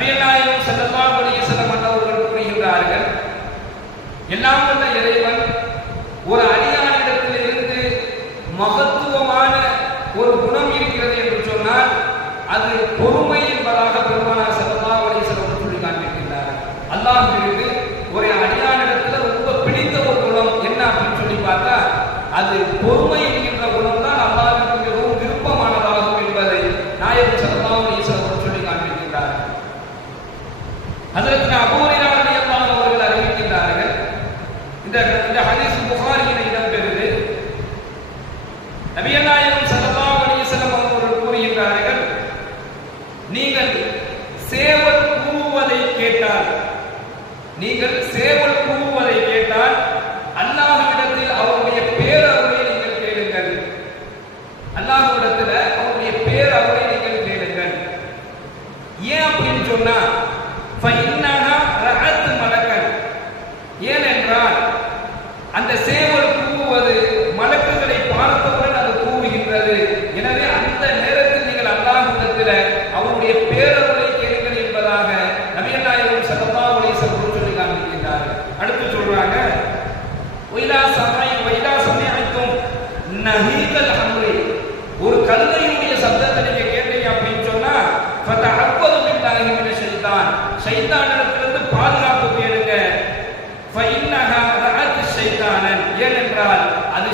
நபியல்லாயிரம் செல்லல்லா கொடிய செல்லம் அண்ணவர்கள் கூறுகின்றார்கள் எல்லாம் জন্য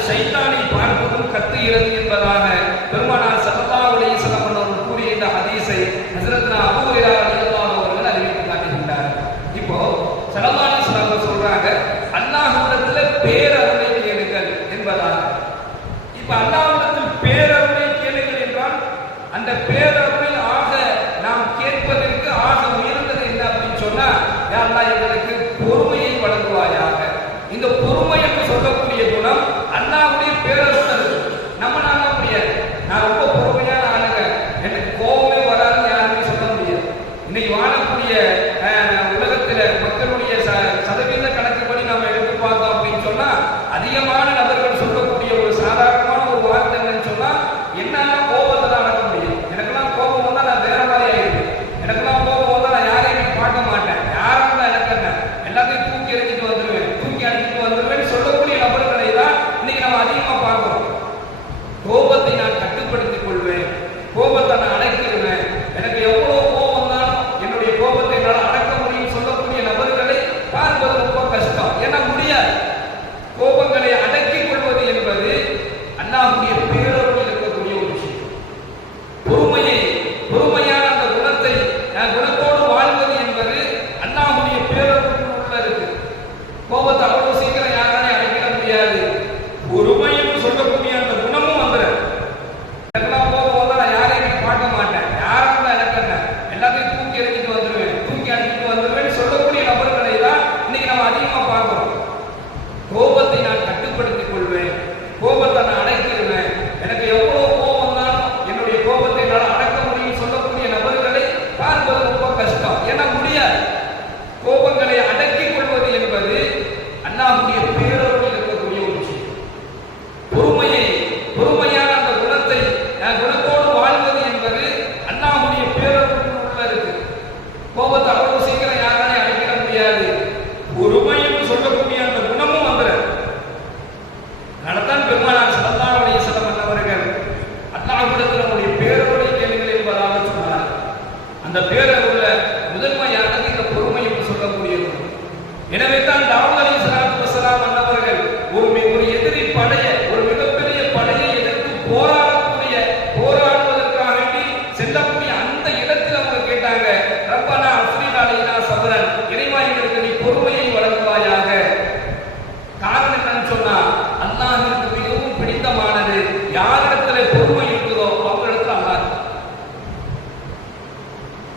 சைத்தானை பார்ப்பதும் கத்துகிறது என்பதாக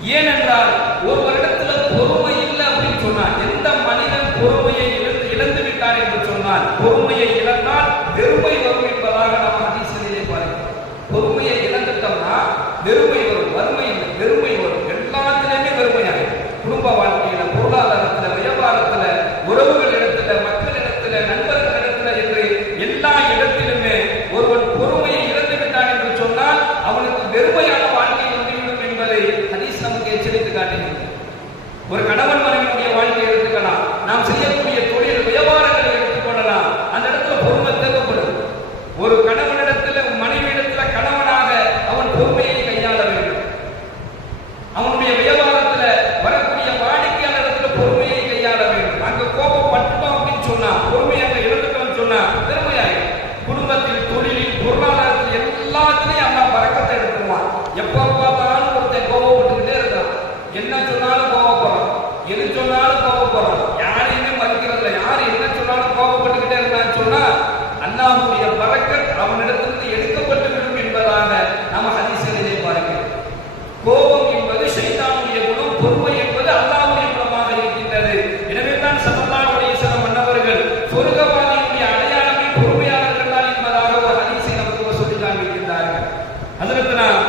ஏனென்றால் ஒருவர் அவனிடத்திலிருந்து எடுக்கப்பட்டுவிடும் என்பதாக நம்ம ஹதீசுகளிலே பார்க்கிறோம். கோபம் என்பது சைத்தானுடைய குணம் பொறுமை என்பது அல்லாவுடைய குணமாக இருக்கின்றது. எனவே தான் சதல்லாவுடைய சில மன்னவர்கள் சொர்க்கவாதியுடைய அடையாளமே பொறுமையாளர்கள் தான் என்பதாக ஒரு ஹதீசை நமக்கு சொல்லி காண்பிக்கின்றார்கள். அதற்கு நான்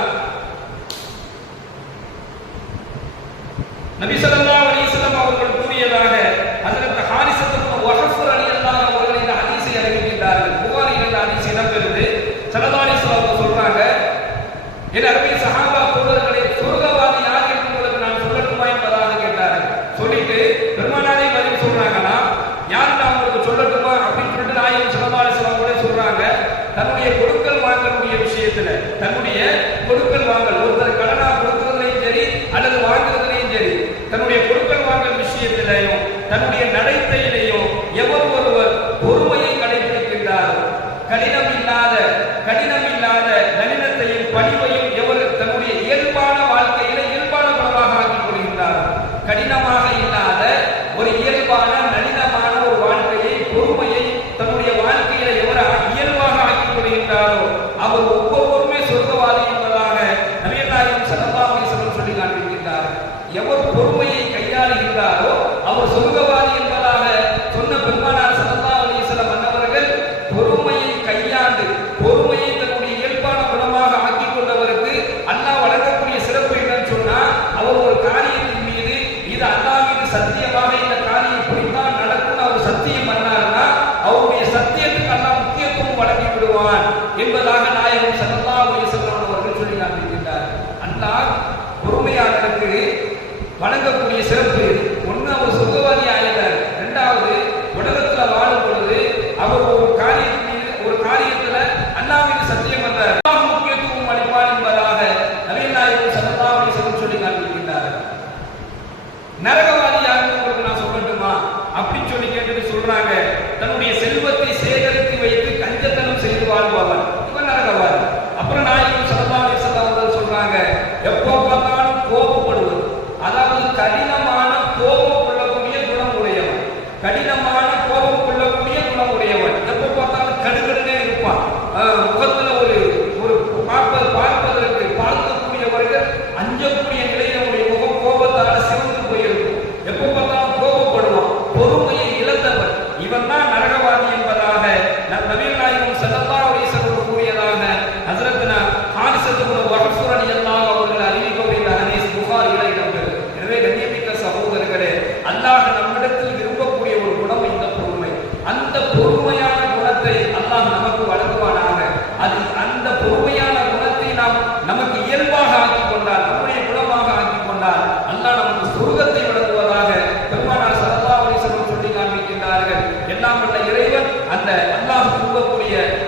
நபி சொல்லலாம் ஆசிய நிலையம் தன்னுடைய விடுவான் என்பதாக நாயகம் சல்லா அலிசல்லாம் அவர்கள் சொல்லி காண்பிக்கின்றார் அல்லாஹ் பொறுமையாளருக்கு வழங்கக்கூடிய சிறப்பு ஒன்று அவர் சுகவாதி ஆகிறார் இரண்டாவது உலகத்தில் வாழும் பொழுது அவர் ஒரு காரியத்தின் ஒரு காரியத்தில் அண்ணாவின் சத்தியம்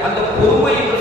அந்த பொறுமையின்